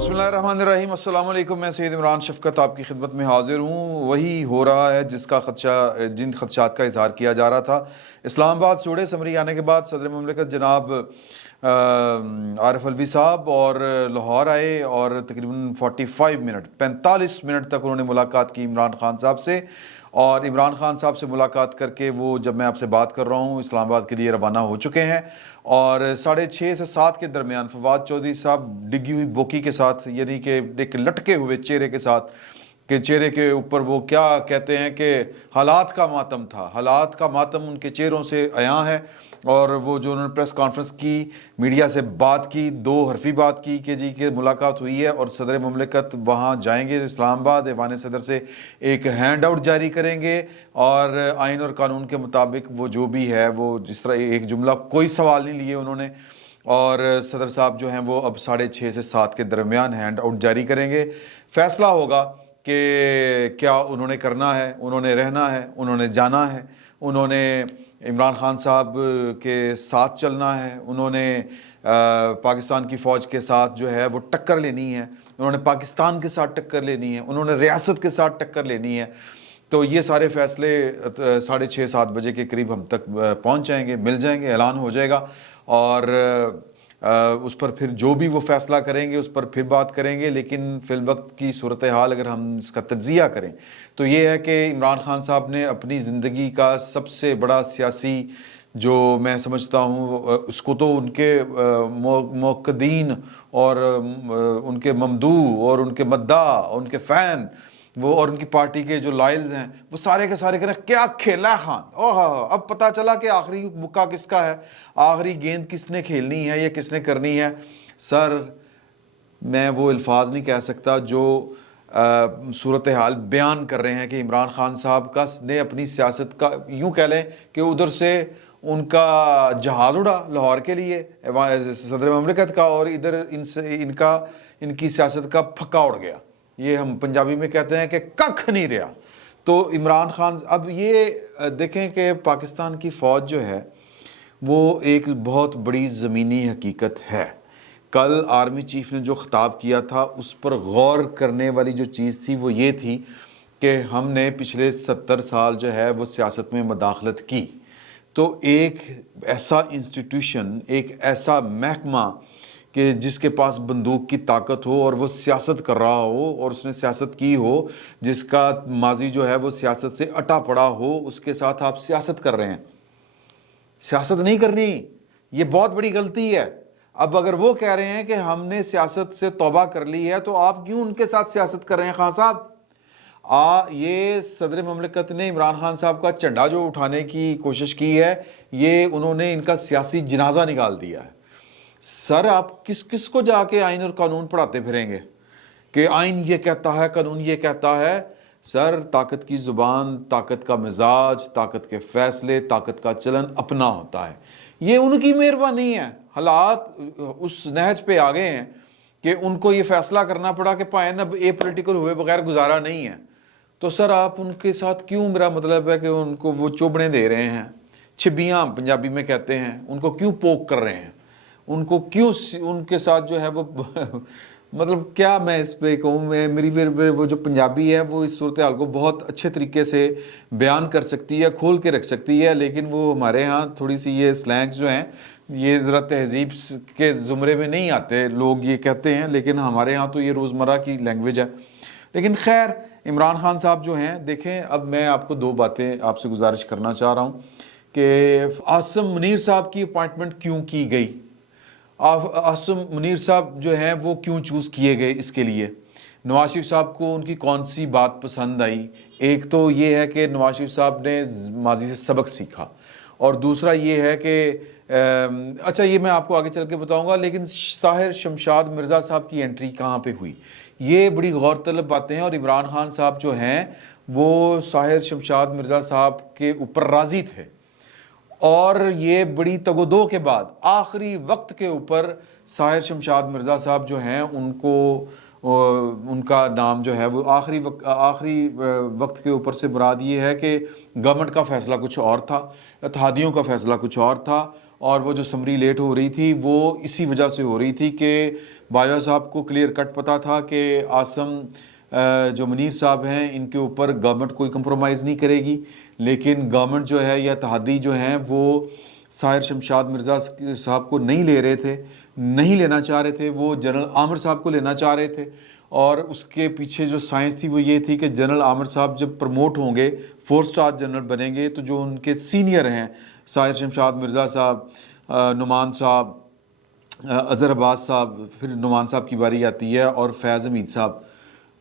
बिस्मिल्लाहिर्रहमानिर्रहीम। अस्सलाम वालेकुम। मैं सैयद इमरान शफ़क़त आपकी खिदमत में हाज़िर हूँ। वही हो रहा है जिन खदशात का इज़हार किया जा रहा था। इस्लामाबाद सूड़े समरी आने के बाद सदर ममलिकत जनाब आरिफ अलवी साहब और लाहौर आए और तकरीबन 45 मिनट तक उन्होंने मुलाकात की इमरान खान साहब से। और इमरान खान साहब से मुलाकात करके वो, जब मैं आपसे बात कर रहा हूँ, इस्लामाबाद के लिए रवाना हो चुके हैं। और 6:30 से 7 के दरमियान फवाद चौधरी साहब डिगी हुई बोकी के साथ, यानी कि एक लटके हुए चेहरे के साथ, कि चेहरे के ऊपर वो क्या कहते हैं कि हालात का मातम था, हालात का मातम उनके चेहरों से आया है। और वो जो उन्होंने प्रेस कॉन्फ्रेंस की, मीडिया से बात की, दो हरफी बात की कि जी कि मुलाकात हुई है और सदर ममलिकत वहाँ जाएंगे इस्लामाबाद, ऐवान सदर से एक हैंड आउट जारी करेंगे और आइन और कानून के मुताबिक वो जो भी है, वो जिस तरह एक जुमला, कोई सवाल नहीं लिए उन्होंने। और सदर साहब जो हैं वो अब 6:30 से 7 के दरमियान हैंड आउट जारी करेंगे। फैसला होगा कि क्या उन्होंने करना है, उन्होंने रहना है, उन्होंने जाना है, उन्होंने इमरान खान साहब के साथ चलना है, उन्होंने पाकिस्तान की फ़ौज के साथ जो है वो टक्कर लेनी है, उन्होंने पाकिस्तान के साथ टक्कर लेनी है, उन्होंने रियासत के साथ टक्कर लेनी है। तो ये सारे फैसले 6:30-7 बजे के करीब हम तक पहुंच जाएंगे, मिल जाएंगे, ऐलान हो जाएगा। और उस पर फिर जो भी वो फैसला करेंगे उस पर फिर बात करेंगे। लेकिन फिल वक्त की सूरत हाल अगर हम इसका तज्ज़िया करें तो ये है कि इमरान खान साहब ने अपनी ज़िंदगी का सबसे बड़ा सियासी, जो मैं समझता हूँ, उसको तो उनके मोक़दीन और उनके ममदू और उनके मद्दा, उनके फ़ैन, वो और उनकी पार्टी के जो लायल्स हैं, वो सारे के सारे करें क्या खेला है खान। ओह, अब पता चला कि आखिरी मुक्का किसका है, आखिरी गेंद किसने खेलनी है या किसने करनी है। सर, मैं वो अल्फाज नहीं कह सकता जो सूरत हाल बयान कर रहे हैं कि इमरान खान साहब का ने अपनी सियासत का, यूँ कह लें कि उधर से उनका जहाज़ उड़ा लाहौर के लिए सदर ममलिकत का, और इधर इनकी सियासत का फक्का उड़ गया। ये हम पंजाबी में कहते हैं कि कख नहीं रहा। तो इमरान खान, अब ये देखें कि पाकिस्तान की फ़ौज जो है वो एक बहुत बड़ी ज़मीनी हकीकत है। कल आर्मी चीफ ने जो ख़िताब किया था उस पर गौर करने वाली जो चीज़ थी वो ये थी कि हमने पिछले 70 साल जो है वो सियासत में मदाखलत की। तो एक ऐसा इंस्टीट्यूशन, एक ऐसा महकमा कि जिसके पास बंदूक की ताकत हो और वो सियासत कर रहा हो और उसने सियासत की हो, जिसका माजी जो है वो सियासत से अटा पड़ा हो, उसके साथ आप सियासत कर रहे हैं। सियासत नहीं करनी, ये बहुत बड़ी गलती है। अब अगर वो कह रहे हैं कि हमने सियासत से तौबा कर ली है, तो आप क्यों उनके साथ सियासत कर रहे हैं खान साहब? ये सदर ममलिकत ने इमरान खान साहब का झंडा जो उठाने की कोशिश की है, ये उन्होंने इनका सियासी जनाजा निकाल दिया है। सर, आप किस किस को जाके आइन और कानून पढ़ाते फिरेंगे कि आइन ये कहता है, कानून ये कहता है? सर, ताकत की ज़ुबान, ताकत का मिजाज, ताकत के फैसले, ताकत का चलन अपना होता है। ये उनकी मेहरबानी है, हालात उस नहज पे आ गए हैं कि उनको ये फैसला करना पड़ा कि पाए अब ए पोलिटिकल हुए बगैर गुजारा नहीं है। तो सर, आप उनके साथ क्यों, मेरा मतलब है कि उनको वो चुभने दे रहे हैं, छिबियाँ पंजाबी में कहते हैं, उनको क्यों पोक कर रहे हैं, उनको क्यों उनके साथ जो है वो मतलब क्या मैं इस पे कहूँ, मैं मेरी वो जो पंजाबी है वो इस सूरत हाल को बहुत अच्छे तरीके से बयान कर सकती है, खोल के रख सकती है। लेकिन वो हमारे यहाँ थोड़ी सी ये स्लैंग्स जो हैं ये ज़रा तहजीब के ज़ुमरे में नहीं आते, लोग ये कहते हैं, लेकिन हमारे यहाँ तो ये रोज़मर्रा की लैंग्वेज है। लेकिन खैर, इमरान खान साहब जो हैं, देखें, अब मैं आपको दो बातें आपसे गुजारिश करना चाह रहा हूँ कि आसिम मुनीर साहब की अपॉइंटमेंट क्यों की गई, आसिम मुनीर साहब जो हैं वो क्यों चूज़ किए गए, इसके लिए नवाज शरीफ साहब को उनकी कौन सी बात पसंद आई? एक तो ये है कि नवाज शरीफ साहब ने माजी से सबक सीखा, और दूसरा ये है कि अच्छा, ये मैं आपको आगे चल के बताऊंगा, लेकिन साहिर शमशाद मिर्ज़ा साहब की एंट्री कहाँ पे हुई, ये बड़ी गौरतलब बातें हैं। और इमरान खान साहब जो हैं वो साहिर शमशाद मिर्ज़ा साहब के ऊपर राज़ी थे, और ये बड़ी तगोदो के बाद आखिरी वक्त के ऊपर साहिर शमशाद मिर्ज़ा साहब जो हैं उनको उनका नाम जो है वो आखिरी वक्त के ऊपर से मुराद ये है कि गवर्नमेंट का फ़ैसला कुछ और था, इत्तेहादियों का फ़ैसला कुछ और था, और वो जो समरी लेट हो रही थी वो इसी वजह से हो रही थी कि बाजवा साहब को क्लियर कट पता था कि आसम जो मुनीर साहब हैं इनके ऊपर गवर्नमेंट कोई कंप्रोमाइज़ नहीं करेगी, लेकिन गवर्नमेंट जो है या इत्तेहादी जो हैं वो साहिर शमशाद मिर्ज़ा साहब को नहीं ले रहे थे, नहीं लेना चाह रहे थे, वो जनरल आमिर साहब को लेना चाह रहे थे। और उसके पीछे जो साइंस थी वो ये थी कि जनरल आमिर साहब जब प्रमोट होंगे 4 स्टार जनरल बनेंगे तो जो उनके सीनियर हैं साहिर शमशाद मिर्ज़ा साहब, नुमान साहब, अज़हर अब्बास साहब, फिर नुमान साहब की बारी आती है और फैज़ हमीद साहब,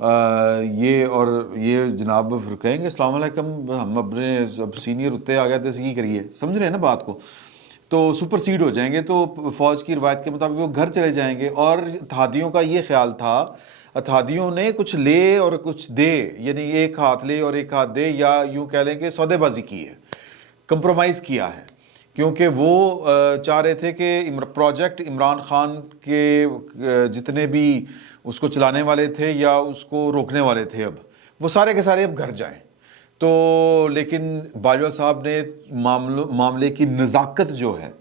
ये जनाब फिर कहेंगे अस्सलाम वालेकुम, हम अपने अब सीनियर उत्ते आ गए थे की करिए, समझ रहे हैं ना बात को, तो सुपर सीड हो जाएंगे, तो फ़ौज की रवायत के मुताबिक वो घर चले जाएंगे। और इत्तेहादियों का ये ख्याल था, इत्तेहादियों ने कुछ ले और कुछ दे, यानी एक हाथ ले और एक हाथ दे, या यूँ कह लें कि सौदेबाजी की है, कंप्रोमाइज़ किया है, क्योंकि वो चाह रहे थे कि प्रोजेक्ट इमरान खान के जितने भी उसको चलाने वाले थे या उसको रोकने वाले थे, अब वो सारे के सारे अब घर जाएं। तो लेकिन बाजवा साहब ने मामले की नज़ाकत जो है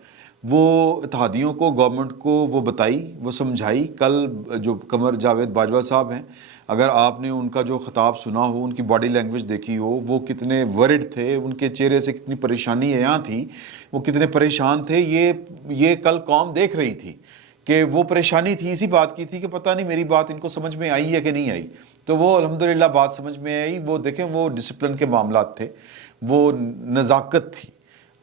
वो इत्तेहादियों को, गवर्नमेंट को वो बताई, वो समझाई। कल जो कमर जावेद बाजवा साहब हैं, अगर आपने उनका जो ख़िताब सुना हो, उनकी बॉडी लैंग्वेज देखी हो, वो कितने वरिड थे, उनके चेहरे से कितनी परेशानी यहाँ थी, वो कितने परेशान थे, ये कल कौम देख रही थी कि वो परेशानी थी इसी बात की थी कि पता नहीं मेरी बात इनको समझ में आई है कि नहीं आई। तो वो अल्हम्दुलिल्लाह बात समझ में आई। वो देखें, वो डिसिप्लिन के मामलात थे, वो नज़ाकत थी,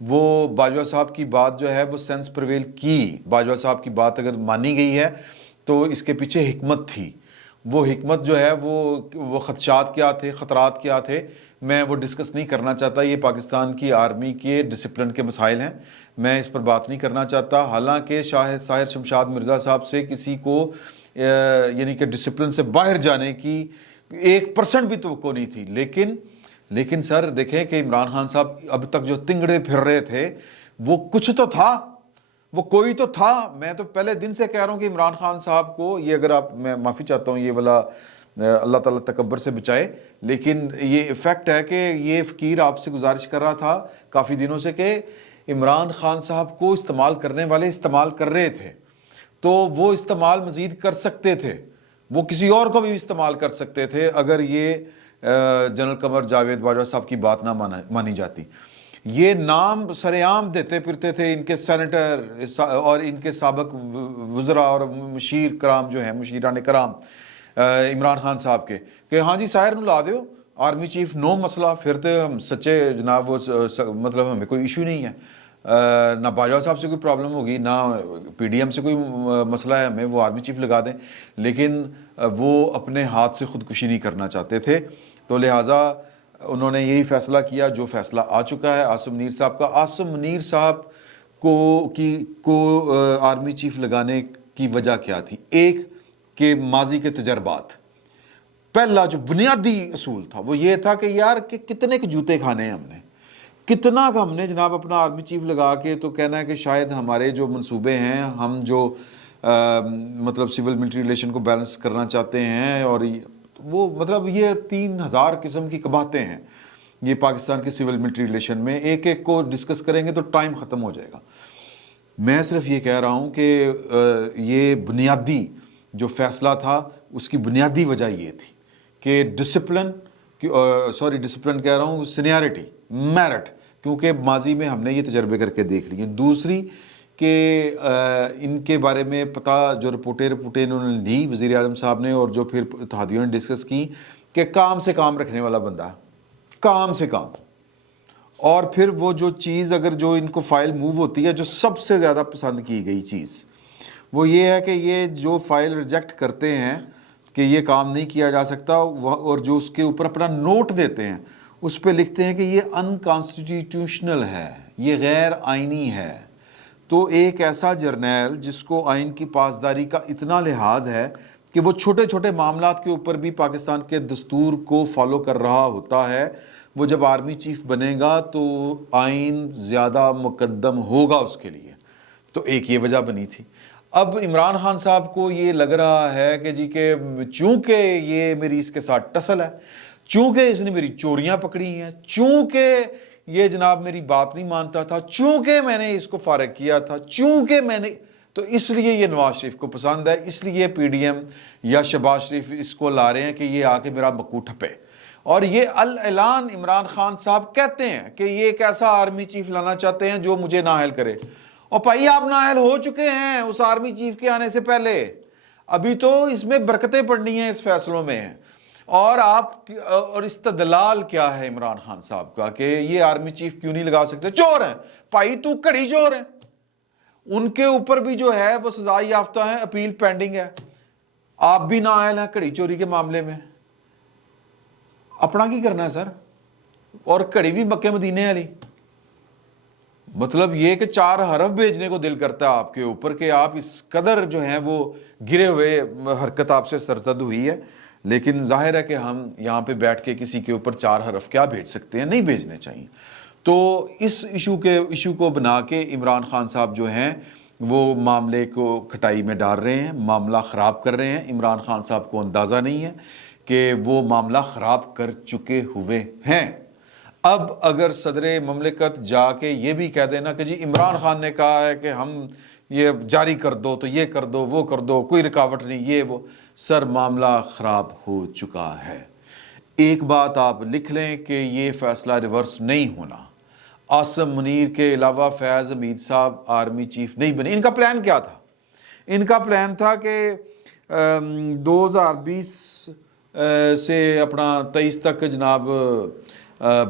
वो बाजवा साहब की बात जो है वो सेंस प्रिवेल की। बाजवा साहब की बात अगर मानी गई है तो इसके पीछे हिकमत थी। वो हिकमत जो है वो खदशात क्या थे, ख़तरात क्या थे, मैं वो डिस्कस नहीं करना चाहता। ये पाकिस्तान की आर्मी के डिसिप्लिन के मसाइल हैं, मैं इस पर बात नहीं करना चाहता। हालांकि साहिर शमशाद मिर्ज़ा साहब से किसी को यानी कि डिसिप्लिन से बाहर जाने की 1% भी तवक्को नहीं थी, लेकिन सर देखें कि इमरान खान साहब अब तक जो तिंगड़े फिर रहे थे वो कुछ तो था, वो कोई तो था। मैं तो पहले दिन से कह रहा हूँ कि इमरान खान साहब को ये, अगर आप, मैं माफ़ी चाहता हूँ, ये वाला अल्लाह ताला तकब्बर से बचाए, लेकिन ये इफ़ेक्ट है कि ये फ़कीर आपसे गुजारिश कर रहा था काफ़ी दिनों से कि इमरान खान साहब को इस्तेमाल करने वाले इस्तेमाल कर रहे थे, तो वो इस्तेमाल मज़ीद कर सकते थे, वो किसी और को भी इस्तेमाल कर सकते थे अगर ये जनरल कमर जावेद बाजवा साहब की बात ना मानी जाती। ये नाम सरेआम देते फिरते थे इनके सेनेटर और इनके साबक वज़रा और मुशीर कराम जो हैं, मुशीरान कराम इमरान खान साहब के, कि हाँ जी साहिर ला दो आर्मी चीफ, नो मसला, फिर तो हम सच्चे जनाब, वो मतलब हमें कोई इशू नहीं है, ना बाजवा साहब से कोई प्रॉब्लम होगी, ना पीडीएम से कोई मसला है, हमें वो आर्मी चीफ लगा दें। लेकिन वो अपने हाथ से खुदकुशी नहीं करना चाहते थे, तो लिहाजा उन्होंने यही फ़ैसला किया जो फ़ैसला आ चुका है आसिम मुनीर साहब का। आसिम मुनीर साहब को आर्मी चीफ लगाने की वजह क्या थी? एक के माजी के तजर्बात, पहला जो बुनियादी असूल था वो ये था कि यार कि कितने के जूते खाने हैं हमने, कितना का हमने जनाब अपना आर्मी चीफ लगा के तो कहना है कि शायद हमारे जो मंसूबे हैं, हम जो मतलब सिविल मिलिट्री रिलेशन को बैलेंस करना चाहते हैं, और वो मतलब ये 3000 किस्म की कबातें हैं ये पाकिस्तान के सिविल मिलिट्री रिलेशन में, एक एक को डिस्कस करेंगे तो टाइम ख़त्म हो जाएगा। मैं सिर्फ ये कह रहा हूँ कि ये बुनियादी जो फ़ैसला था उसकी बुनियादी वजह ये थी कि डिसिप्लिन कह रहा हूँ, सीनियरिटी, मेरिट, क्योंकि माजी में हमने ये तजर्बे करके देख लिए। दूसरी कि इनके बारे में पता जो रिपोर्टें इन्होंने ली वज़ीर आज़म साहब ने, और जो फिर इत्तेहादियों ने डिस्कस की कि काम से काम रखने वाला बंदा, काम से काम। और फिर वो जो चीज़, अगर जो इनको फ़ाइल मूव होती है, जो सबसे ज़्यादा पसंद की गई चीज़ वो ये है कि ये जो फ़ाइल रिजेक्ट करते हैं कि ये काम नहीं किया जा सकता, और जो उसके ऊपर अपना नोट देते हैं उस पर लिखते हैं कि ये अनकॉन्स्टिट्यूशनल है, ये गैर आइनी है। तो एक ऐसा जर्नैल जिसको आइन की पासदारी का इतना लिहाज है कि वो छोटे छोटे मामलात के ऊपर भी पाकिस्तान के दस्तूर को फॉलो कर रहा होता है, वो जब आर्मी चीफ बनेगा तो आइन ज़्यादा मुकद्दम होगा उसके लिए। तो एक ये वजह बनी थी। अब इमरान खान साहब को ये लग रहा है कि जी के चूँकि ये मेरी इसके साथ टसल है, चूँकि इसने मेरी चोरियाँ पकड़ी हैं, चूँकि ये जनाब मेरी बात नहीं मानता था, चूँकि मैंने इसको फारग किया था, चूँकि मैंने, تو اس لیے یہ نواز شریف کو پسند ہے، اس لیے پی ڈی ایم یا شہباز شریف اس کو لا رہے ہیں کہ یہ آ کے میرا مکو ٹھپے، اور یہ الاعلان عمران خان صاحب کہتے ہیں کہ یہ ایک ایسا آرمی چیف لانا چاہتے ہیں جو مجھے نااہل کرے۔ اور بھائی آپ نااہل ہو چکے ہیں اس آرمی چیف کے آنے سے پہلے، ابھی تو اس میں برکتیں پڑنی ہیں اس فیصلوں میں، اور آپ اور استدلال کیا ہے عمران خان صاحب کا کہ یہ آرمی چیف کیوں نہیں لگا سکتے؟ چور ہیں بھائی، تو کڑی چور ہیں، ان کے اوپر بھی جو ہے وہ سزا یافتہ ہیں، اپیل پینڈنگ ہے، آپ بھی نااہل ہیں کڑی چوری کے معاملے میں، اپنا کی کرنا ہے سر؟ اور کڑی بھی مکے مدینے والی، مطلب یہ کہ 4 حرف بھیجنے کو دل کرتا ہے آپ کے اوپر کہ آپ اس قدر جو ہیں وہ گرے ہوئے، حرکت آپ سے سرزد ہوئی ہے، لیکن ظاہر ہے کہ ہم یہاں پہ بیٹھ کے کسی کے اوپر 4 حرف کیا بھیج سکتے ہیں؟ نہیں بھیجنے چاہیے۔ تو اس ایشو کو بنا کے عمران خان صاحب جو ہیں وہ معاملے کو کھٹائی میں ڈال رہے ہیں، معاملہ خراب کر رہے ہیں۔ عمران خان صاحب کو اندازہ نہیں ہے کہ وہ معاملہ خراب کر چکے ہوئے ہیں۔ اب اگر صدر مملکت جا کے یہ بھی کہہ دینا کہ جی عمران خان نے کہا ہے کہ ہم یہ جاری کر دو تو یہ کر دو، وہ کر دو، کوئی رکاوٹ نہیں، یہ وہ، سر معاملہ خراب ہو چکا ہے۔ ایک بات آپ لکھ لیں کہ یہ فیصلہ ریورس نہیں ہونا۔ عاصم منیر کے علاوہ فیاض حمید صاحب آرمی چیف نہیں بنے۔ ان کا پلان کیا تھا؟ ان کا پلان تھا کہ 2020 سے اپنا 23 تک جناب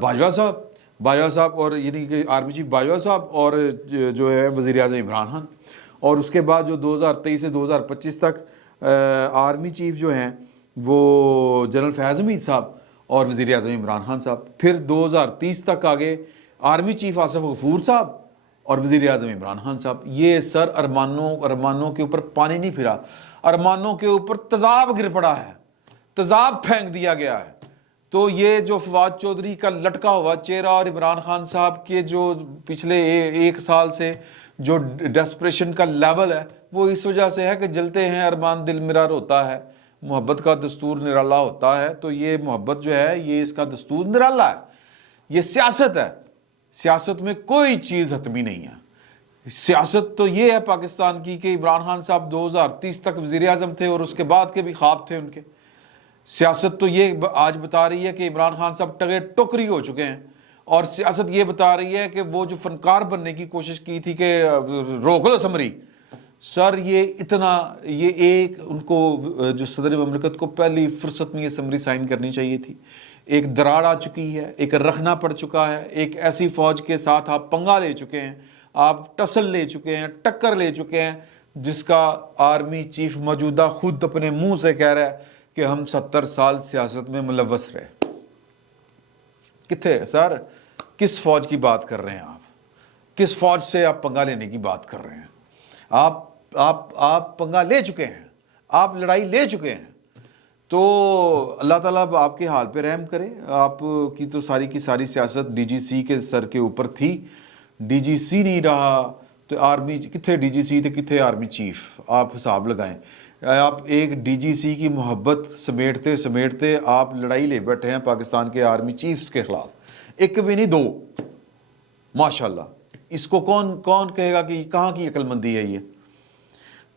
باجوہ صاحب اور یعنی کہ آرمی چیف باجوہ صاحب اور جو ہے وزیر اعظم عمران خان، اور اس کے بعد جو 2023 سے 2025 تک آرمی چیف جو ہیں وہ جنرل فیاض حمید صاحب اور وزیر اعظم عمران خان صاحب، پھر 2030 تک آگے آرمی چیف آصف غفور صاحب اور وزیر اعظم عمران خان صاحب۔ یہ سر ارمانوں کے اوپر پانی نہیں پھرا، ارمانوں کے اوپر تیزاب گر پڑا ہے، تیزاب پھینک دیا گیا ہے۔ تو یہ جو فواد چودھری کا لٹکا ہوا چہرہ اور عمران خان صاحب کے جو پچھلے 1 سال سے جو ڈیسپریشن کا لیول ہے، وہ اس وجہ سے ہے کہ جلتے ہیں ارمان دل میرا روتا ہے، محبت کا دستور نرالا ہوتا ہے۔ تو یہ محبت جو ہے یہ اس کا دستور نرالا ہے، یہ سیاست ہے، سیاست میں کوئی چیز حتمی نہیں ہے۔ سیاست تو یہ ہے پاکستان کی کہ عمران خان صاحب 2030 تک وزیر اعظم تھے اور اس کے بعد کے بھی خواب تھے ان کے۔ سیاست تو یہ آج بتا رہی ہے کہ عمران خان صاحب ٹگے ٹوکری ہو چکے ہیں، اور سیاست یہ بتا رہی ہے کہ وہ جو فنکار بننے کی کوشش کی تھی کہ روک لو اسمبلی، سر یہ ایک ان کو جو صدر مملکت کو پہلی فرصت میں اسمبلی سائن کرنی چاہیے تھی۔ ایک دراڑ آ چکی ہے، ایک رکھنا پڑ چکا ہے، ایک ایسی فوج کے ساتھ آپ پنگا لے چکے ہیں، آپ ٹسل لے چکے ہیں، ٹکر لے چکے ہیں، جس کا آرمی چیف موجودہ خود اپنے منہ سے کہہ رہا ہے کہ ہم 70 سال سیاست میں ملوث رہے۔ کتنے سر، کس فوج کی بات کر رہے ہیں آپ؟ کس فوج سے آپ پنگا لینے کی بات کر رہے ہیں؟ آپ پنگا لے چکے ہیں، آپ لڑائی لے چکے ہیں۔ تو اللہ تعالیٰ اب آپ کے حال پہ رحم کرے۔ آپ کی تو ساری کی ساری سیاست ڈی جی سی کے سر کے اوپر تھی، ڈی جی سی نہیں رہا تو آرمی کتنے ڈی جی سی تھے، کتنے آرمی چیف؟ آپ حساب لگائیں۔ آپ ایک ڈی جی سی کی محبت سمیٹتے آپ لڑائی لے بیٹھے ہیں پاکستان کے آرمی چیفز کے خلاف، ایک بھی نہیں 2، ماشاءاللہ۔ اس کو کون کہے گا کہ کہاں کی عقل مندی ہے یہ؟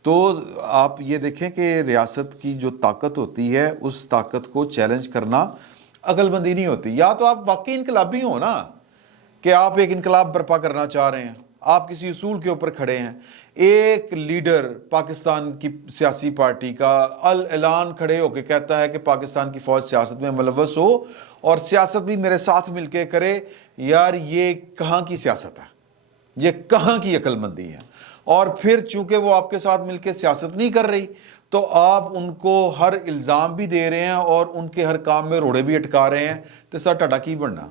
تو آپ یہ دیکھیں کہ ریاست کی جو طاقت ہوتی ہے اس طاقت کو چیلنج کرنا عقل مندی نہیں ہوتی۔ یا تو آپ واقعی انقلابی ہو نا، کہ آپ ایک انقلاب برپا کرنا چاہ رہے ہیں، آپ کسی اصول کے اوپر کھڑے ہیں۔ ایک لیڈر پاکستان کی سیاسی پارٹی کا اعلان کھڑے ہو کے کہتا ہے کہ پاکستان کی فوج سیاست میں ملوث ہو اور سیاست بھی میرے ساتھ مل کے کرے، یار یہ کہاں کی سیاست ہے؟ یہ کہاں کی عقل مندی ہے؟ اور پھر چونکہ وہ آپ کے ساتھ مل کے سیاست نہیں کر رہی تو آپ ان کو ہر الزام بھی دے رہے ہیں اور ان کے ہر کام میں روڑے بھی اٹکا رہے ہیں۔ تو سر ٹاٹا کی بننا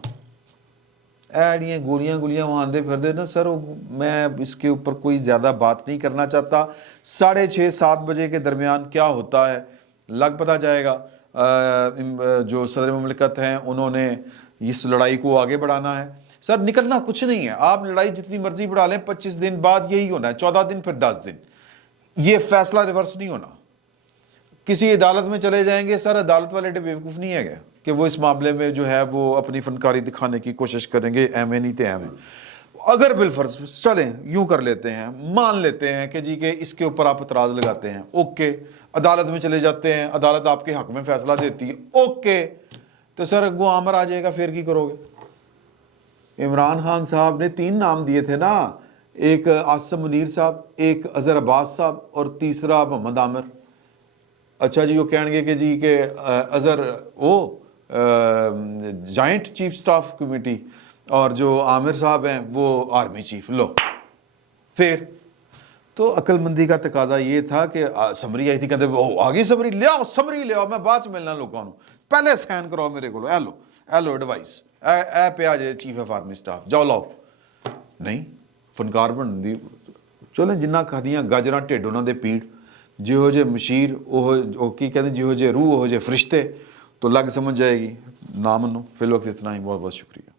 ایڈیاں گولیاں وہاں آندے پھر دے نا سر۔ میں اس کے اوپر کوئی زیادہ بات نہیں کرنا چاہتا۔ 6:30-7 بجے کے درمیان کیا ہوتا ہے لگ پتہ جائے گا۔ جو صدر مملکت ہیں انہوں نے اس لڑائی کو آگے بڑھانا ہے۔ سر نکلنا کچھ نہیں ہے، آپ لڑائی جتنی مرضی بڑھا لیں، 25 دن بعد یہی ہونا ہے، 14 دن پھر 10 دن، یہ فیصلہ ریورس نہیں ہونا۔ کسی عدالت میں چلے جائیں گے، سر عدالت والے بیوقوف نہیں ہے گئے کہ وہ اس معاملے میں جو ہے وہ اپنی فنکاری دکھانے کی کوشش کریں گے، ایویں نہیں تے ایویں۔ اگر بالفرض چلیں یوں کر لیتے ہیں، مان لیتے ہیں کہ جی کہ اس کے اوپر آپ اعتراض لگاتے ہیں، اوکے، عدالت میں چلے جاتے ہیں، عدالت آپ کے حق میں فیصلہ دیتی ہے، اوکے، تو سر اگوں عامر آ جائے گا، پھر کی کرو گے؟ عمران خان صاحب نے 3 نام دیے تھے نا، ایک عاصم منیر صاحب، ایک اظہر عباس صاحب اور تیسرا محمد عامر۔ اچھا جی، وہ کہیں گے کہ جی کہ اظہر وہ جائنٹ چیف سٹاف کمیٹی اور جو عامر صاحب ہیں وہ آرمی چیف، لو پھر تو عقل مندی کا تقاضا یہ تھا کہ سمری آئی تھی، کہتے آگے سمری لے آؤ، سمری لے آؤ، میں بعد چ ملنا لوگوں نو، پہلے سائن کراؤ میرے کو، اے لو، اے لو ایڈوائس، اے پہ آ جائے چیف آف آرمی سٹاف، جاؤ لاؤ۔ نہیں، فنکار بن دی، چلیں جنہ کھادیاں گاجراں ٹھڈ انہاں دے پیڑ، جہو جے مشیر وہ کی کہتے ہیں، جہو جے روح وہ جے فرشتے، تو لگ سمجھ جائے گی، نہ منو۔ فی الوقت اتنا ہی، بہت بہت شکریہ۔